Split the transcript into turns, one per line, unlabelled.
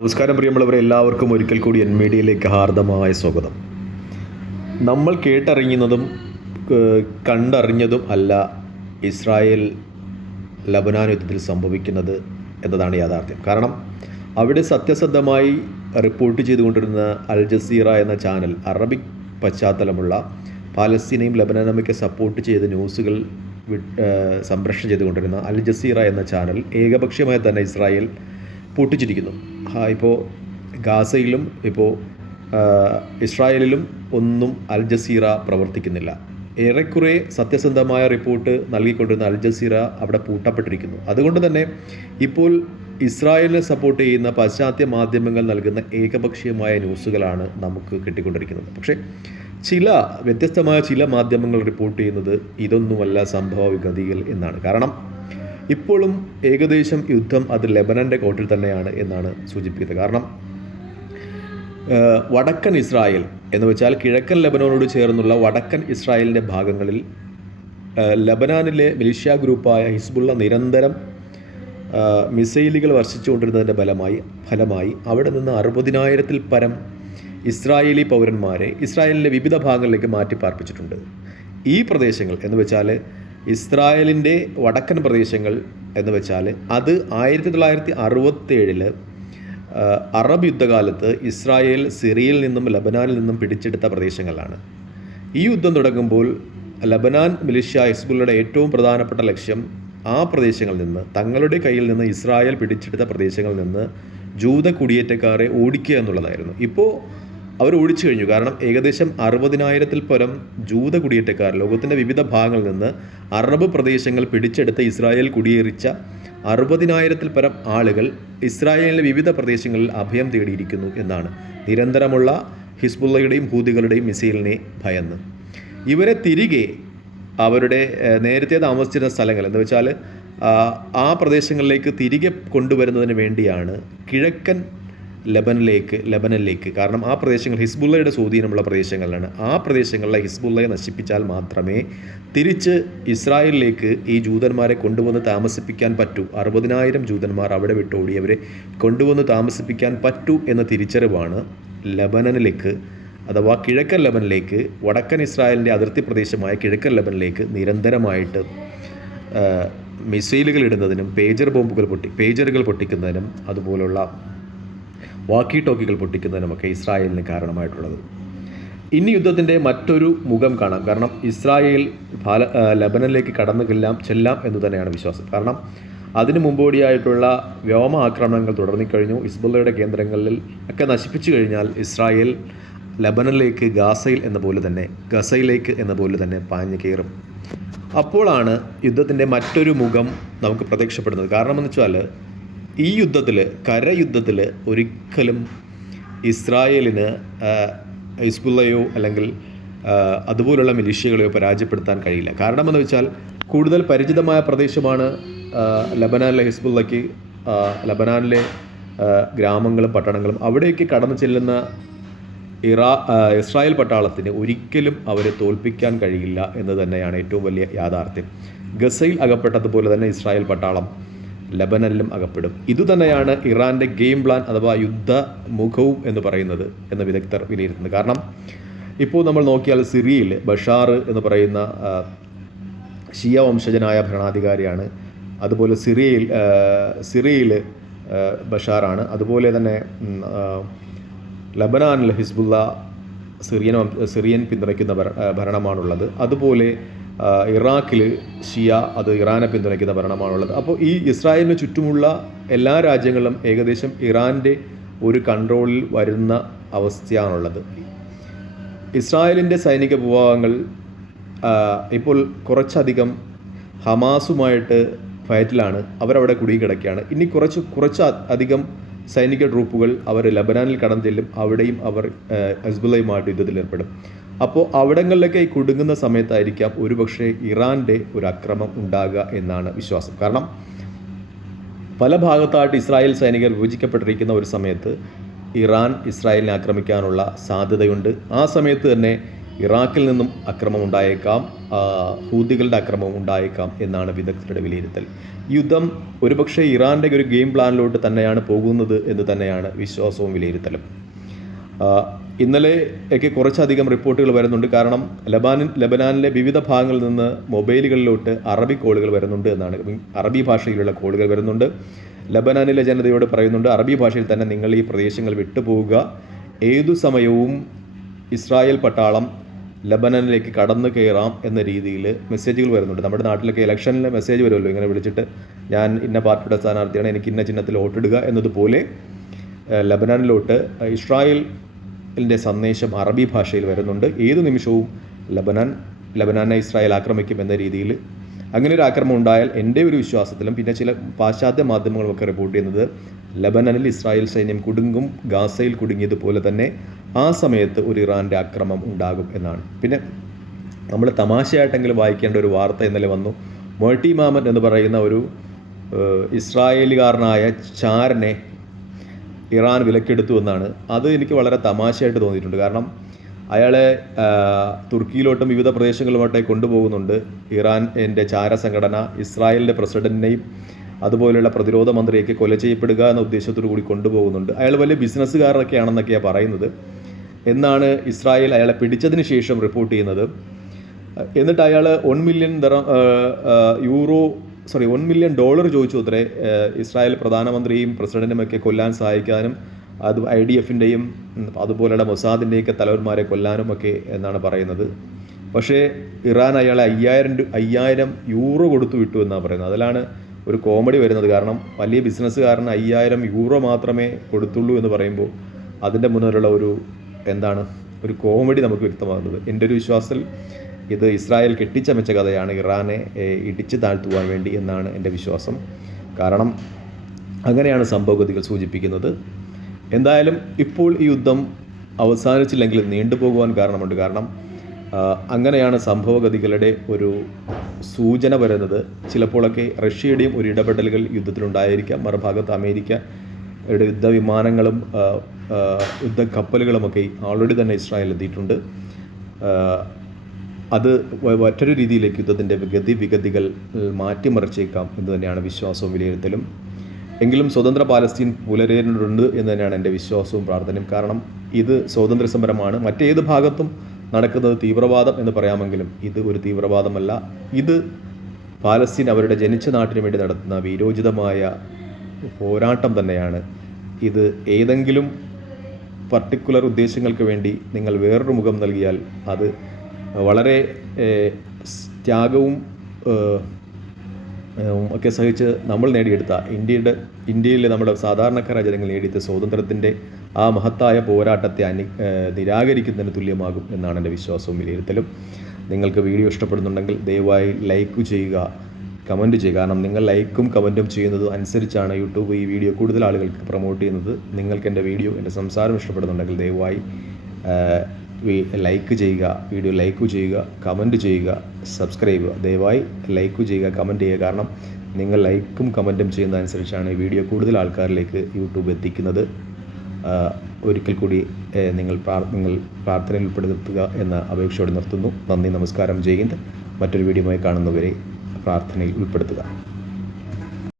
നമസ്കാരം പ്രിയമുള്ളവരെ എല്ലാവർക്കും ഒരിക്കൽ കൂടി എൻ മീഡിയയിലേക്ക് ഹാർദമായ സ്വാഗതം. നമ്മൾ കേട്ടറിഞ്ഞതും കണ്ടറിഞ്ഞതും അല്ല ഇസ്രായേൽ ലബനാൻ യുദ്ധത്തിൽ സംഭവിക്കുന്നത് എന്നതാണ് യാഥാർത്ഥ്യം. കാരണം അവിടെ സത്യസന്ധമായി റിപ്പോർട്ട് ചെയ്തുകൊണ്ടിരുന്ന അൽ ജസീറ എന്ന ചാനൽ അറബിക് പശ്ചാത്തലമുള്ള പാലസ്തീനെയും ലബനാനുമൊക്കെ സപ്പോർട്ട് ചെയ്ത ന്യൂസുകൾ സംപ്രേഷണം ചെയ്തുകൊണ്ടിരുന്ന അൽ ജസീറ എന്ന ചാനൽ ഏകപക്ഷീയമായി തന്നെ ഇസ്രായേൽ പൊട്ടിച്ചിരിക്കുന്നു. ഇപ്പോൾ ഗാസയിലും ഇപ്പോൾ ഇസ്രായേലിലും ഒന്നും അൽ ജസീറ പ്രവർത്തിക്കുന്നില്ല. ഏറെക്കുറെ സത്യസന്ധമായ റിപ്പോർട്ട് നൽകിക്കൊണ്ടിരുന്ന അൽ ജസീറ അവിടെ പൂട്ടപ്പെട്ടിരിക്കുന്നു. അതുകൊണ്ട് തന്നെ ഇപ്പോൾ ഇസ്രായേലിനെ സപ്പോർട്ട് ചെയ്യുന്ന പാശ്ചാത്യ മാധ്യമങ്ങൾ നൽകുന്ന ഏകപക്ഷീയമായ ന്യൂസുകളാണ് നമുക്ക് കിട്ടിക്കൊണ്ടിരിക്കുന്നത്. പക്ഷേ ചില വ്യത്യസ്തമായ ചില മാധ്യമങ്ങൾ റിപ്പോർട്ട് ചെയ്യുന്നത് ഇതൊന്നുമല്ല സംഭവ വിഗതികൾ എന്നാണ്. കാരണം ഇപ്പോഴും ഏകദേശം യുദ്ധം അത് ലെബനന്റെ കോട്ടിൽ തന്നെയാണ് എന്നാണ് സൂചിപ്പിക്കുന്നത്. കാരണം വടക്കൻ ഇസ്രായേൽ എന്ന് വെച്ചാൽ കിഴക്കൻ ലെബനോനോട് ചേർന്നുള്ള വടക്കൻ ഇസ്രായേലിന്റെ ഭാഗങ്ങളിൽ ലബനാനിലെ മിലിഷ്യ ഗ്രൂപ്പായ ഹിസ്ബുള്ള നിരന്തരം മിസൈലുകൾ വർഷിച്ചുകൊണ്ടിരുന്നതിന്റെ ഫലമായി ഫലമായി അവിടെ നിന്ന് അറുപതിനായിരത്തിൽ പരം ഇസ്രായേലി പൗരന്മാരെ ഇസ്രായേലിന്റെ വിവിധ ഭാഗങ്ങളിലേക്ക് മാറ്റി പാർപ്പിച്ചിട്ടുണ്ട് ഈ പ്രദേശങ്ങൾ എന്ന് വെച്ചാൽ ഇസ്രായേലിന്റെ വടക്കൻ പ്രദേശങ്ങൾ എന്ന് വെച്ചാൽ അത് ആയിരത്തി തൊള്ളായിരത്തി അറുപത്തേഴിൽ അറബ് യുദ്ധകാലത്ത് ഇസ്രായേൽ സിറിയയിൽ നിന്നും ലബനാനിൽ നിന്നും പിടിച്ചെടുത്ത പ്രദേശങ്ങളാണ്. ഈ യുദ്ധം തുടങ്ങുമ്പോൾ ലബനാൻ മിലിഷ്യ ഹിസ്ബുള്ളയുടെ ഏറ്റവും പ്രധാനപ്പെട്ട ലക്ഷ്യം ആ പ്രദേശങ്ങളിൽ നിന്ന് തങ്ങളുടെ കയ്യിൽ നിന്ന് ഇസ്രായേൽ പിടിച്ചെടുത്ത പ്രദേശങ്ങളിൽ നിന്ന് ജൂത കുടിയേറ്റക്കാരെ ഓടിക്കുക എന്നുള്ളതായിരുന്നു. ഇപ്പോൾ അവർ ഓടിച്ചു കഴിഞ്ഞു. കാരണം ഏകദേശം അറുപതിനായിരത്തിൽ പരം ജൂത കുടിയേറ്റക്കാർ ലോകത്തിന്റെ വിവിധ ഭാഗങ്ങളിൽ നിന്ന് അറബ് പ്രദേശങ്ങൾ പിടിച്ചെടുത്ത് ഇസ്രായേൽ കുടിയേറിച്ച അറുപതിനായിരത്തിൽ പരം ആളുകൾ ഇസ്രായേലിലെ വിവിധ പ്രദേശങ്ങളിൽ അഭയം തേടിയിരിക്കുന്നു എന്നാണ്. നിരന്തരമുള്ള ഹിസ്ബുള്ളയുടെയും ഹൂദികളുടെയും മിസൈലിനെ ഭയന്ന്. ഇവരെ തിരികെ അവരുടെ നേരത്തെ താമസിച്ചിരുന്ന സ്ഥലങ്ങൾ എന്ന് വെച്ചാൽ ആ, പ്രദേശങ്ങളിലേക്ക് തിരികെ കൊണ്ടുവരുന്നതിന് വേണ്ടിയാണ് കിഴക്കൻ ലബനിലേക്ക് ലബനിലേക്ക് കാരണം ആ പ്രദേശങ്ങൾ ഹിസ്ബുള്ളയുടെ സ്വാധീനമുള്ള പ്രദേശങ്ങളിലാണ്. ആ പ്രദേശങ്ങളിലെ ഹിസ്ബുള്ളയെ നശിപ്പിച്ചാൽ മാത്രമേ തിരിച്ച് ഇസ്രായേലിലേക്ക് ഈ ജൂതന്മാരെ കൊണ്ടുവന്ന് താമസിപ്പിക്കാൻ പറ്റൂ. അറുപതിനായിരം ജൂതന്മാർ അവിടെ വിട്ടോടി. അവരെ കൊണ്ടുവന്ന് താമസിപ്പിക്കാൻ പറ്റൂ എന്ന തിരിച്ചറിവാണ് ലബനനിലേക്ക് അഥവാ കിഴക്കൻ ലബനിലേക്ക് വടക്കൻ ഇസ്രായേലിന്റെ അതിർത്തി പ്രദേശമായ കിഴക്കൻ ലബനിലേക്ക് നിരന്തരമായിട്ട് മിസൈലുകൾ ഇടുന്നതിനും പേജർ ബോംബുകൾ പൊട്ടി പേജറുകൾ പൊട്ടിക്കുന്നതിനും അതുപോലുള്ള വാക്കി ടോക്കികൾ പൊട്ടിക്കുന്നതിനുമൊക്കെ ഇസ്രായേലിന് കാരണമായിട്ടുള്ളത്. ഇനി യുദ്ധത്തിന്റെ മറ്റൊരു മുഖം കാണാം. കാരണം ഇസ്രായേൽ ഫല ലബനിലേക്ക് കടന്നു ചെല്ലാം ചെല്ലാം എന്ന് തന്നെയാണ് വിശ്വാസം. കാരണം അതിനു മുമ്പോടിയായിട്ടുള്ള വ്യോമ ആക്രമണങ്ങൾ തുടർന്നിക്കഴിഞ്ഞു. ഇസ്ബുള്ളയുടെ കേന്ദ്രങ്ങളിൽ ഒക്കെ നശിപ്പിച്ചു കഴിഞ്ഞാൽ ഇസ്രായേൽ ലബനിലേക്ക് ഗാസയിൽ എന്ന പോലെ തന്നെ ഗസയിലേക്ക് എന്ന പോലെ തന്നെ പാഞ്ഞു കയറും. അപ്പോഴാണ് യുദ്ധത്തിന്റെ മറ്റൊരു മുഖം നമുക്ക് പ്രത്യക്ഷപ്പെടുന്നത്. കാരണമെന്ന് വെച്ചാൽ ഈ യുദ്ധത്തിൽ കരയുദ്ധത്തിൽ ഒരിക്കലും ഇസ്രായേലിന് ഹിസ്ബുള്ളയോ അല്ലെങ്കിൽ അതുപോലുള്ള മിലീഷ്യകളെയോ പരാജയപ്പെടുത്താൻ കഴിയില്ല. കാരണം എന്ന് വെച്ചാൽ കൂടുതൽ പരിചിതമായ പ്രദേശമാണ് ലബനാനിലെ ഹിസ്ബുള്ളയ്ക്ക് ലബനാനിലെ ഗ്രാമങ്ങളും പട്ടണങ്ങളും. അവിടേക്ക് കടന്നു ചെല്ലുന്ന ഇറാ ഇസ്രായേൽ പട്ടാളത്തിന് ഒരിക്കലും അവരെ തോൽപ്പിക്കാൻ കഴിയില്ല എന്ന് തന്നെയാണ് ഏറ്റവും വലിയ യാഥാർത്ഥ്യം. ഗസയിൽ അകപ്പെട്ടതുപോലെ തന്നെ ഇസ്രായേൽ പട്ടാളം ലബനനിലും അകപ്പെടും. ഇതുതന്നെയാണ് ഇറാന്റെ ഗെയിം പ്ലാൻ അഥവാ യുദ്ധ മുഖവും എന്ന് പറയുന്നത് എന്ന് വിദഗ്ധർ വിലയിരുത്തുന്നത്. കാരണം ഇപ്പോൾ നമ്മൾ നോക്കിയാൽ സിറിയയിൽ ബഷാർ എന്ന് പറയുന്ന ഷിയ വംശജനായ ഭരണാധികാരിയാണ്. അതുപോലെ സിറിയയിൽ സിറിയയിൽ ബഷാറാണ്. അതുപോലെ തന്നെ ലബനാനിൽ ഹിസ്ബുല്ല സിറിയൻ സിറിയൻ പിന്തുണയ്ക്കുന്ന ഭരണമാണുള്ളത്. അതുപോലെ ഇറാഖിൽ ഷിയ അത് ഇറാനെ പിന്തുണയ്ക്കുന്ന ഭരണമാണുള്ളത്. അപ്പോൾ ഈ ഇസ്രായേലിന് ചുറ്റുമുള്ള എല്ലാ രാജ്യങ്ങളിലും ഏകദേശം ഇറാന്റെ ഒരു കൺട്രോളിൽ വരുന്ന അവസ്ഥയാണുള്ളത്. ഇസ്രായേലിന്റെ സൈനിക വിഭാഗങ്ങൾ ഇപ്പോൾ കുറച്ചധികം ഹമാസുമായിട്ട് ഫയറ്റിലാണ്. അവരവിടെ കുടുങ്ങിക്കിടക്കുകയാണ്. ഇനി കുറച്ച് കുറച്ച് അധികം സൈനിക ട്രൂപ്പുകൾ അവർ ലബനാനിൽ കടന്നു ചെല്ലും. അവിടെയും അവർ ഹസ്ബുള്ളയുമായിട്ട് യുദ്ധത്തിൽ ഏർപ്പെടും. അപ്പോൾ അവിടങ്ങളിലൊക്കെ ഈ കുടുങ്ങുന്ന സമയത്തായിരിക്കാം ഒരുപക്ഷെ ഇറാന്റെ ഒരു അക്രമം ഉണ്ടാകുക എന്നാണ് വിശ്വാസം. കാരണം പല ഭാഗത്തായിട്ട് ഇസ്രായേൽ സൈനികർ വിഭജിക്കപ്പെട്ടിരിക്കുന്ന ഒരു സമയത്ത് ഇറാൻ ഇസ്രായേലിനെ ആക്രമിക്കാനുള്ള സാധ്യതയുണ്ട്. ആ സമയത്ത് തന്നെ ഇറാഖിൽ നിന്നും അക്രമം ഉണ്ടായേക്കാം ഹൂതികളുടെ അക്രമം ഉണ്ടായേക്കാം എന്നാണ് വിദഗ്ധരുടെ വിലയിരുത്തൽ. യുദ്ധം ഒരുപക്ഷെ ഇറാന്റെ ഒരു ഗെയിം പ്ലാനിലോട്ട് തന്നെയാണ് പോകുന്നത് എന്ന് തന്നെയാണ് വിശ്വാസവും വിലയിരുത്തലും. ആ, ഇന്നലെ ഒക്കെ കുറച്ചധികം റിപ്പോർട്ടുകൾ വരുന്നുണ്ട്. കാരണം ലബാനിൻ ലബനാനിലെ വിവിധ ഭാഗങ്ങളിൽ നിന്ന് മൊബൈലുകളിലോട്ട് അറബി കോളുകൾ വരുന്നുണ്ട് എന്നാണ്. അറബി ഭാഷയിലുള്ള കോളുകൾ വരുന്നുണ്ട്. ലബനാനിലെ ജനതയോട് പറയുന്നുണ്ട് അറബി ഭാഷയിൽ തന്നെ നിങ്ങൾ ഈ പ്രദേശങ്ങൾ വിട്ടുപോവുക. ഏതു സമയവും ഇസ്രായേൽ പട്ടാളം ലബനാനിലേക്ക് കടന്നു കയറാം എന്ന രീതിയിൽ മെസ്സേജുകൾ വരുന്നുണ്ട്. നമ്മുടെ നാട്ടിലൊക്കെ ഇലക്ഷനിലെ മെസ്സേജ് വരുമല്ലോ? ഇങ്ങനെ വിളിച്ചിട്ട് ഞാൻ ഇന്ന പാർട്ടിയുടെ സ്ഥാനാർത്ഥിയാണ് എനിക്ക് ഇന്ന ചിഹ്നത്തിൽ വോട്ടിടുക എന്നതുപോലെ ലബനാനിലോട്ട് ലബനാനിലോട്ട് ഇസ്രായേലിന്റെ സന്ദേശം അറബി ഭാഷയിൽ വരുന്നുണ്ട്. ഏത് നിമിഷവും ലബനാൻ ലബനാനെ ഇസ്രായേൽ ആക്രമിക്കും എന്ന രീതിയിൽ അങ്ങനെ ഒരു ആക്രമണം ഉണ്ടായാൽ എന്റെ ഒരു വിശ്വാസത്തിലും പിന്നെ ചില പാശ്ചാത്യ മാധ്യമങ്ങളൊക്കെ റിപ്പോർട്ട് ചെയ്യുന്നത് ലബനനിൽ ഇസ്രായേൽ സൈന്യം കുടുങ്ങും ഗാസയിൽ കുടുങ്ങിയതുപോലെ തന്നെ ആ സമയത്ത് ഒരു ഇറാന്റെ ആക്രമം ഉണ്ടാകും എന്നാണ്. പിന്നെ നമ്മൾ തമാശയായിട്ടെങ്കിലും വായിക്കേണ്ട ഒരു വാർത്ത ഇന്നലെ വന്നു. മൊഴട്ടി മാമൻ എന്ന് പറയുന്ന ഒരു ഇസ്രായേലുകാരനായ ചാരനെ ഇറാൻ വിലക്കെടുത്തു എന്നാണ്. അത് എനിക്ക് വളരെ തമാശയായിട്ട് തോന്നിയിട്ടുണ്ട്. കാരണം അയാളെ തുർക്കിയിലോട്ടും വിവിധ പ്രദേശങ്ങളുമായിട്ടേ കൊണ്ടുപോകുന്നുണ്ട്. ഇറാൻ എന്റെ ചാര സംഘടന ഇസ്രായേലിന്റെ പ്രസിഡന്റിനെയും അതുപോലെയുള്ള പ്രതിരോധ മന്ത്രിയൊക്കെ കൊല ചെയ്യപ്പെടുക എന്ന ഉദ്ദേശത്തോടു കൂടി കൊണ്ടുപോകുന്നുണ്ട്. അയാൾ വലിയ ബിസിനസ്സുകാരനൊക്കെ ആണെന്നൊക്കെയാണ് പറയുന്നത്. എന്നാണ് ഇസ്രായേൽ അയാളെ പിടിച്ചതിന് ശേഷം റിപ്പോർട്ട് ചെയ്യുന്നത്. എന്നിട്ട് അയാൾ one million euro sorry one million dollar ചോദിച്ചു അത്രേ. ഇസ്രായേൽ പ്രധാനമന്ത്രിയും ഒക്കെ കൊല്ലാൻ സഹായിക്കാനും അത് ഐ ഡി എഫിന്റെയും അതുപോലെയുള്ള മൊസാദിന്റെയൊക്കെ തലവന്മാരെ കൊല്ലാനും ഒക്കെ എന്നാണ് പറയുന്നത്. പക്ഷേ ഇറാൻ അയാളെ അയ്യായിരം അയ്യായിരം യൂറോ കൊടുത്തു വിട്ടു എന്നാണ് പറയുന്നത്. അതിലാണ് ഒരു കോമഡി വരുന്നത്. കാരണം വലിയ ബിസിനസ്സുകാരന് അയ്യായിരം യൂറോ മാത്രമേ കൊടുത്തുള്ളൂ എന്ന് പറയുമ്പോൾ അതിന്റെ മുന്നിലുള്ള ഒരു എന്താണ് ഒരു കോമഡി നമുക്ക് വ്യക്തമാകുന്നത്. എന്റെ ഒരു വിശ്വാസത്തിൽ ഇത് ഇസ്രായേൽ കെട്ടിച്ചമച്ച കഥയാണ് ഇറാനെ ഇടിച്ച് താഴ്ത്തുവാൻ വേണ്ടി എന്നാണ് എന്റെ വിശ്വാസം. കാരണം അങ്ങനെയാണ് സംഭവഗതികൾ സൂചിപ്പിക്കുന്നത്. എന്തായാലും ഇപ്പോൾ ഈ യുദ്ധം അവസാനിച്ചില്ലെങ്കിൽ നീണ്ടുപോകുവാൻ കാരണമുണ്ട്. കാരണം അങ്ങനെയാണ് സംഭവഗതികളുടെ ഒരു സൂചന വരുന്നത്. ചിലപ്പോഴൊക്കെ റഷ്യയുടെയും ഒരു ഇടപെടലുകൾ യുദ്ധത്തിലുണ്ടായിരിക്കാം. മറുഭാഗത്ത് അമേരിക്ക യുടെ യുദ്ധവിമാനങ്ങളും യുദ്ധക്കപ്പലുകളുമൊക്കെ ഓൾറെഡി തന്നെ ഇസ്രായേൽ എത്തിയിട്ടുണ്ട്. അത് മറ്റൊരു രീതിയിലേക്ക് യുദ്ധത്തിന്റെ ഗതി വിഗതികൾ മാറ്റിമറിച്ചേക്കാം എന്ന് തന്നെയാണ് വിശ്വാസവും വിലയിരുത്തലും. എങ്കിലും സ്വതന്ത്ര പാലസ്തീൻ പുലരേണ്ടതുണ്ട് എന്ന് തന്നെയാണ് എന്റെ വിശ്വാസവും പ്രാർത്ഥനയും. കാരണം ഇത് സ്വാതന്ത്ര്യ സമരമാണ് മറ്റേത് ഭാഗത്തും നടക്കുന്നത് തീവ്രവാദം എന്ന് പറയാമെങ്കിലും ഇത് ഒരു തീവ്രവാദമല്ല. ഇത് പാലസ്തീൻ അവരുടെ ജനിച്ച നാട്ടിന് വേണ്ടി നടത്തുന്ന വീരോചിതമായ പോരാട്ടം തന്നെയാണ്. ഇത് ഏതെങ്കിലും പർട്ടിക്കുലർ ഉദ്ദേശങ്ങൾക്ക് വേണ്ടി നിങ്ങൾ വേറൊരു മുഖം നൽകിയാൽ അത് വളരെ ത്യാഗവും ഒക്കെ സഹിച്ച് നമ്മൾ നേടിയെടുത്ത ഇന്ത്യയുടെ ഇന്ത്യയിലെ നമ്മുടെ സാധാരണക്കാരായ ജനങ്ങൾ നേടിയെടുത്ത സ്വാതന്ത്ര്യത്തിന്റെ ആ മഹത്തായ പോരാട്ടത്തെ അനി നിരാകരിക്കുന്നതിന് തുല്യമാകും എന്നാണ് എന്റെ വിശ്വാസവും വിലയിരുത്തലും. നിങ്ങൾക്ക് വീഡിയോ ഇഷ്ടപ്പെടുന്നുണ്ടെങ്കിൽ ദയവായി ലൈക്ക് ചെയ്യുക കമന്റ് ചെയ്യുക. കാരണം നിങ്ങൾ ലൈക്കും കമന്റും ചെയ്യുന്നത് അനുസരിച്ചാണ് യൂട്യൂബ് ഈ വീഡിയോ കൂടുതൽ ആളുകൾക്ക് പ്രൊമോട്ട് ചെയ്യുന്നത്. നിങ്ങൾക്ക് എന്റെ വീഡിയോ എന്റെ സംസാരം ഇഷ്ടപ്പെടുന്നുണ്ടെങ്കിൽ ദയവായി ലൈക്ക് ചെയ്യുക വീഡിയോ ലൈക്ക് ചെയ്യുക കമന്റ് ചെയ്യുക സബ്സ്ക്രൈബ് ദയവായി ലൈക്ക് ചെയ്യുക കമന്റ് ചെയ്യുക. കാരണം നിങ്ങൾ ലൈക്കും കമന്റും ചെയ്യുന്നതനുസരിച്ചാണ് ഈ വീഡിയോ കൂടുതൽ ആൾക്കാരിലേക്ക് യൂട്യൂബ് എത്തിക്കുന്നത്. ഒരിക്കൽ കൂടി നിങ്ങൾ പ്രാർ നിങ്ങൾ പ്രാർത്ഥനയിൽ ഉൾപ്പെടുത്തുക എന്ന അപേക്ഷയോടെ നിർത്തുന്നു. നന്ദി നമസ്കാരം. ജയ്ഹിന്ദ് മറ്റൊരു വീഡിയോയുമായി കാണുന്നവരെ പ്രാർത്ഥനയിൽ ഉൾപ്പെടുത്തുക.